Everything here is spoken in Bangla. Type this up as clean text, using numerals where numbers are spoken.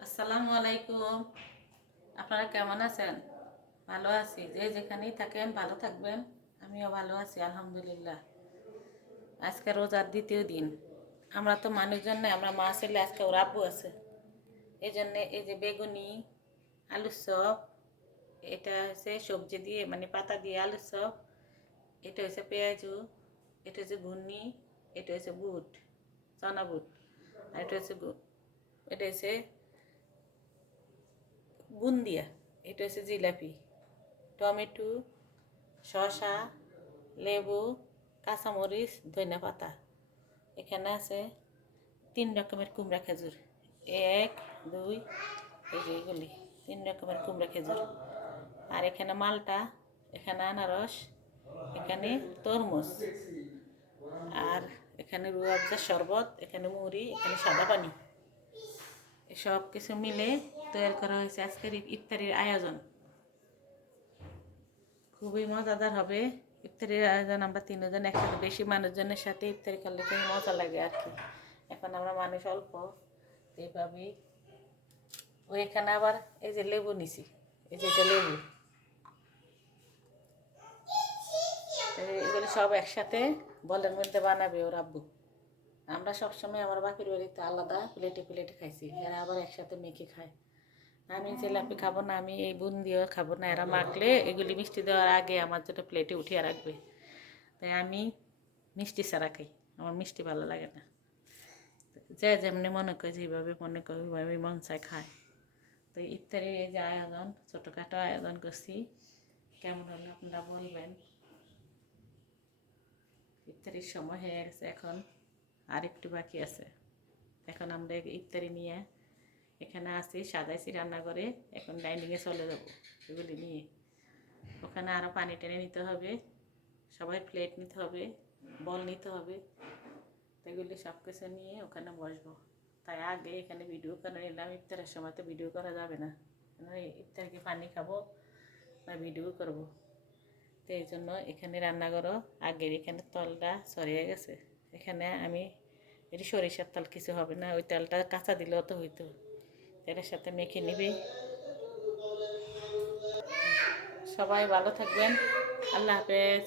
আসসালামু আলাইকুম। আপনারা কেমন আছেন? ভালো আছি। যে যেখানেই থাকেন ভালো থাকবেন। আমিও ভালো আছি আলহামদুলিল্লাহ। আজকে রোজার দ্বিতীয় দিন। আমরা তো মানুষজন না, আমরা মা ছেলে, আজকে ওর আব্বু আছে। এই জন্যে এই যে বেগুনি, আলুর চপ, এটা হচ্ছে সবজি দিয়ে মানে পাতা দিয়ে আলুর চপ, এটা হচ্ছে পেঁয়াজু, এটা হচ্ছে ঘুগনি, এটা হচ্ছে বুট, চানা বুট, আর এটা হচ্ছে এটা হচ্ছে বুন্দিয়া, এটা হচ্ছে জিলাপি, টমেটো, শসা, লেবু, কাঁচামরিচ, ধনিয়া পাতা। এখানে আছে 3 রকমের কুমড়া খেজুর। 1, 2, এই যে এইগুলি 3 রকমের কুমড়া খেজুর। আর এখানে মালটা, এখানে আনারস, এখানে তরমুজ, আর এখানে রুয়াবজা শরবত, এখানে মুড়ি, এখানে সাদা পানি। সব কিছু মিলে তৈরি করা হয়েছে আজকের ইফতারির আয়োজন। খুবই মজাদার হবে ইফতারির আয়োজন। আমরা 3জন একসাথে, বেশি মানুষজনের সাথে ইফতারি করলে খুব মজা লাগে আর কি। এখন আমরা মানুষ অল্প, এইভাবেই। এখানে আবার এই যে লেবু নিছি, এই যে এটা লেবু, এগুলো সব একসাথে বলের মধ্যে বানাবে ওর আব্বু। আমরা সবসময় আমার বাপের বাড়িতে আলাদা প্লেটে প্লেটে খাইছি, এরা আবার একসাথে মেখে খায়। আমি জিলাপি খাবো না, আমি এই বুন্দিও খাবো না। এরা মাখলে এগুলি মিষ্টি দেওয়ার আগে আমার জন্য প্লেটে উঠিয়ে রাখবে, তাই আমি মিষ্টি ছাড়া খাই। আমার মিষ্টি ভালো লাগে না। যে যেমনি মনে করে, যেভাবে মনে করে ওইভাবে মন চায় খায়। তো ইফতারির এই যে আয়োজন, ছোটোখাটো আয়োজন করছি, কেমন হলো আপনারা বলবেন। ইফতারির সময় হয়ে গেছে, এখন আর একটু বাকি আছে। এখন আমরা ইফতারি নিয়ে এখানে আসি, সাজাইছি রান্নাঘরে, এখন ডাইনিংয়ে চলে যাব এগুলি নিয়ে। ওখানে আরও পানি টেনে নিতে হবে, সবাই প্লেট নিতে হবে, বল নিতে হবে। এগুলি সব কিছু নিয়ে ওখানে বসবো। তাই আগে এখানে ভিডিও করে নিলাম, ইফতারের সময় তো ভিডিও করা যাবে না, ইফতারকে পানি খাবো না ভিডিও করব। তো এই জন্য এখানে রান্নাঘরও আগের এখানে তলটা সরিয়ে গেছে। এখানে আমি এটি সরিষার তেল, কিছু হবে না, ওই তেলটা কাঁচা দিলেও তো হইতো। এটার সাথে মেখে নিবি। সবাই ভালো থাকবেন, আল্লাহ হাফেজ।